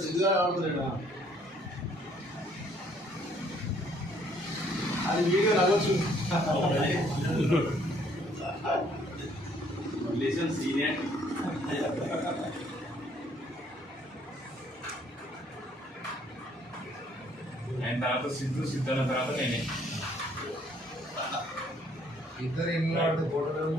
సిగ్గుగా ఆడుతున్నాడు అది వీడియో రావచ్చు సీనియర్ ఆయన తర్వాత సిద్ధున్న తర్వాత నేనే ఇద్దరు ఎన్ని ఫోటోలు